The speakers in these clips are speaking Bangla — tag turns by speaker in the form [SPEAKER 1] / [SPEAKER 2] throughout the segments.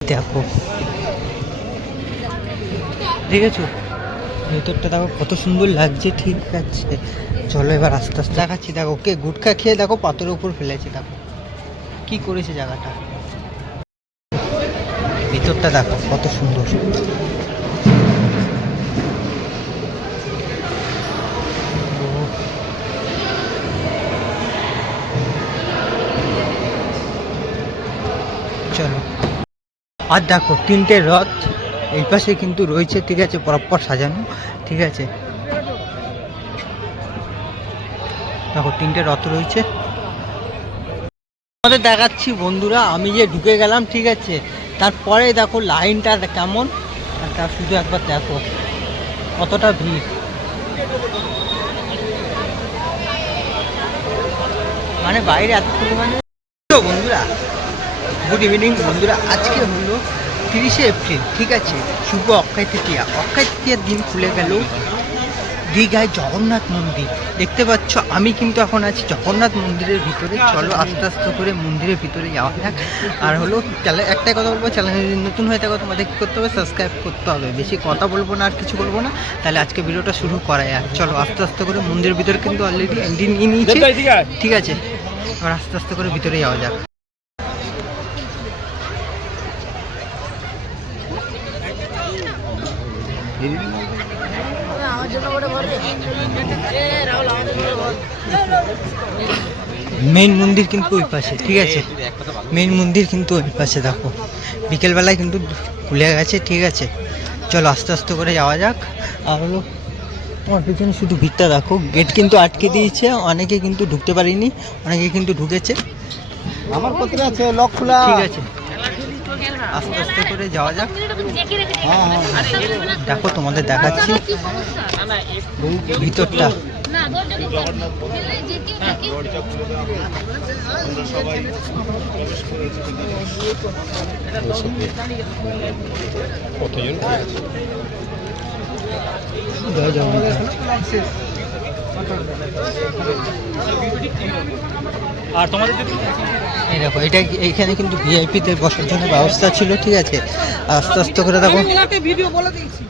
[SPEAKER 1] দেখো। দেখেছ? ভেতরটা দেখো কত সুন্দর লাগছে, ঠিক আছে। চলো এবার আস্তে আস্তে দেখাচ্ছি। দেখো কে গুটখা খেয়ে দেখো, পাথরের উপর ফেলেছে, দেখো। কি করেছে জায়গাটা? ভেতরটা দেখো কত সুন্দর। আর দেখো, তিনটে রথ, এই পাশে কিন্তু রয়েছে, ঠিক আছে, পরপর সাজানো, ঠিক আছে। দেখো, তিনটে রথ রয়েছে। আমাদের দেখাচ্ছি, বন্ধুরা, আমি যে ঢুকে গেলাম, ঠিক আছে, তারপরে দেখো, লাইনটা কেমন, আর তা শুধু একবার দেখো, কতটা ভিড়। মানে বাইরে এত পরিমাণে বন্ধুরা। গুড ইভিনিং বন্ধুরা। আজকে হলো তিরিশে এপ্রিল ঠিক আছে? শুভ অক্ষয় তৃতীয়া। অক্ষয় তৃতীয়ার দিন খুলে গেল দীঘায় জগন্নাথ মন্দির। দেখতে পাচ্ছ আমি কিন্তু এখন আছি জগন্নাথ মন্দিরের ভিতরে। চলো আস্তে আস্তে করে মন্দিরের ভিতরে যাওয়া যাক। আর হলো চ্যানেল একটাই কথা বলব চ্যানেল নতুন হয়ে থাকো তোমাদের কী করতে হবে? সাবস্ক্রাইব করতে হবে। বেশি কথা বলব না আর কিছু বলব না। তাহলে আজকে ভিডিওটা শুরু করা যাক। চলো আস্তে আস্তে করে মন্দিরের ভিতরে কিন্তু অলরেডি এন্ট্রি নিয়ে নিয়েছি। ঠিক আছে। এবার আস্তে আস্তে করে ভিতরে যাওয়া যাক। মেন মন্দির কিন্তু ওই পাশে ঠিক আছে? মেন মন্দির কিন্তু ওই পাশে দেখো। বিকেলবেলায় কিন্তু খুলে গেছে ঠিক আছে? চলো আস্তে আস্তে করে যাওয়া যাক। আর হলো তোমার পিছনে শুধু ভিড়টা দেখো। গেট কিন্তু আটকে দিয়েছে অনেকে কিন্তু ঢুকতে পারিনি অনেকে কিন্তু ঢুকেছে।
[SPEAKER 2] আমার কোথায় আছে লক খোলা।
[SPEAKER 1] ঠিক আছে। আস্তে আস্তে করে যাওয়া যাক।
[SPEAKER 2] হ্যাঁ হ্যাঁ
[SPEAKER 1] দেখো তোমাদের দেখাচ্ছি। ভিতরটা।
[SPEAKER 2] আর তোমাদের
[SPEAKER 1] এই দেখো এটা এইখানে কিন্তু ভিআইপিদের বসার জন্য ব্যবস্থা ছিল ঠিক আছে? আস্তে আস্তে করে দেখো।
[SPEAKER 3] ভিডিও বলে দিয়েছি।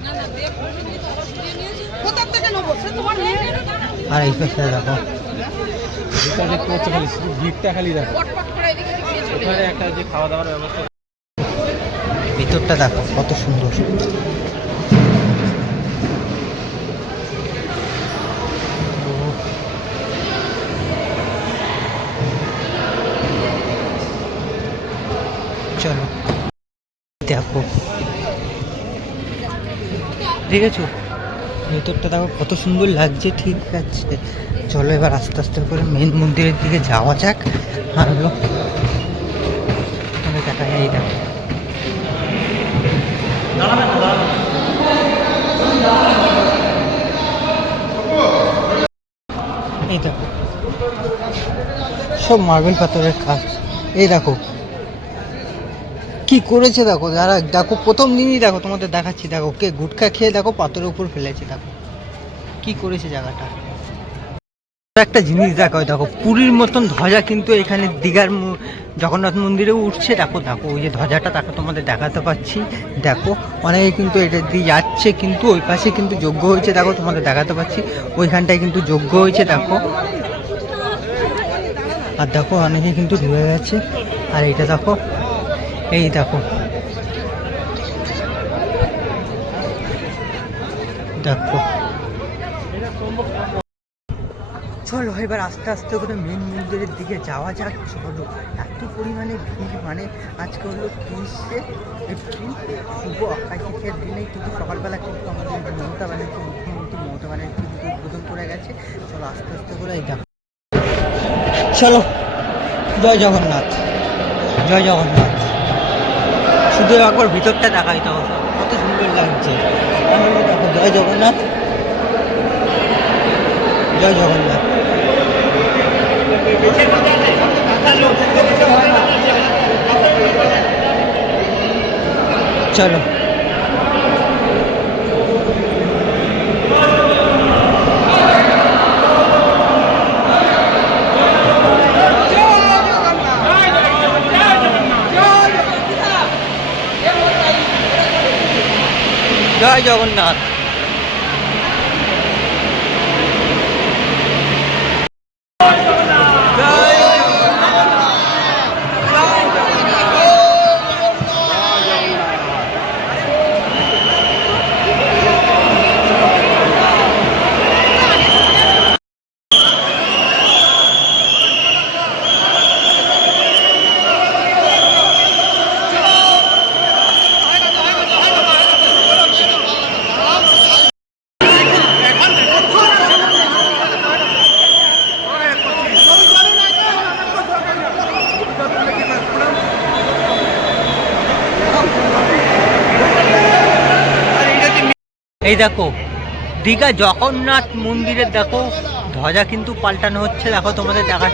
[SPEAKER 1] আর এই পাশে দেখো।
[SPEAKER 2] দেখতে পাচ্ছ খালি শুধু ভিড়টা খালি দেখো
[SPEAKER 3] পটপট করে এদিকে দিয়েছে
[SPEAKER 2] ওখানে একটা যে খাওয়া দাওয়ার ব্যবস্থা
[SPEAKER 1] ভিতরটা দেখো কত সুন্দর ও। চলো দেখো দেখেছ? ভেতরটা দেখো, কত সুন্দর লাগছে, ঠিক আছে। চলো এবার আস্তে আস্তে করে মেন মন্দিরের দিকে যাওয়া যাক। আর হলো দেখা যায় এই দেখো। এই দেখো, সব মার্বেল পাথরের কাজ। এই দেখো কি করেছে দেখো? যারা, দেখো, প্রথম দিনই দেখো তোমাদের দেখাচ্ছি। দেখো, কে গুটখা খেয়ে দেখো, পাথরের উপর ফেলেছে, দেখো। কি করেছে জায়গাটা? একটা জিনিস দেখো দেখো, পুরীর মতন ধ্বজা কিন্তু এখানে দীঘার জগন্নাথ মন্দিরে উঠছে। দেখো দেখো, ওই যে ধ্বজাটা দেখো, তোমাদের দেখাতে পাচ্ছি। দেখো, অনেকে কিন্তু এটা দিয়ে যাচ্ছে, কিন্তু ওই পাশে কিন্তু যোগ্য হয়েছে, দেখো, তোমাদের দেখাতে পাচ্ছি। ওইখানটায় কিন্তু যোগ্য হয়েছে, দেখো। আর দেখো, অনেকে কিন্তু ঢুকে গেছে। আর এটা দেখো এই দেখো। দেখো। চলো এবার আস্তে আস্তে করে মেন মন্দিরের দিকে যাওয়া যাক। চলো, এত পরিমাণে ভিড় মানে আজকে হলো তিরিশে এপ্রিল, শুভ তৃতীয়ার দিনে কিন্তু সকালবেলা কিন্তু আমাদের মমতা ব্যানার্জি, মুখ্যমন্ত্রী মমতা ব্যানার্জি কিন্তু উদ্বোধন করে গেছে। চলো আস্তে আস্তে করে এই দেখো। চলো, জয় জগন্নাথ জয় জগন্নাথ। শুধু একবার ভিতরটা দেখাই তো কত সুন্দর লাগছে। জয় জগন্নাথ। জয় জগন্নাথ। চলো। জয় জগন্নাথ। এই দেখো, দীঘা জগন্নাথ মন্দিরের দেখো, ধ্বজা কিন্তু পাল্টানো হচ্ছে, দেখো তোমাদের দেখা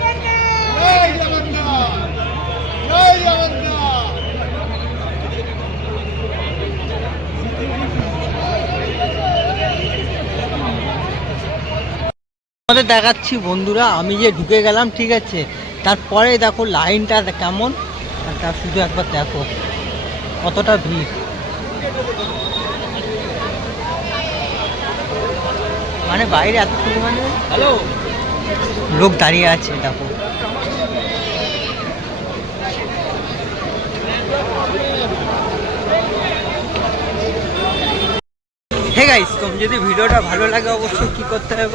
[SPEAKER 1] তোমাদের দেখাচ্ছি বন্ধুরা, আমি যে ঢুকে গেলাম, ঠিক আছে? তারপরে দেখো লাইনটা কেমন? তার শুধু একবার দেখো, কতটা ভিড়। মানে বাইরে এত পরিমাণে
[SPEAKER 2] হ্যালো
[SPEAKER 1] লোক দাঁড়িয়ে আছে দেখো। হে গাইস তুমি যদি ভিডিওটা ভালো লাগে অবশ্যই কি করতে হবে?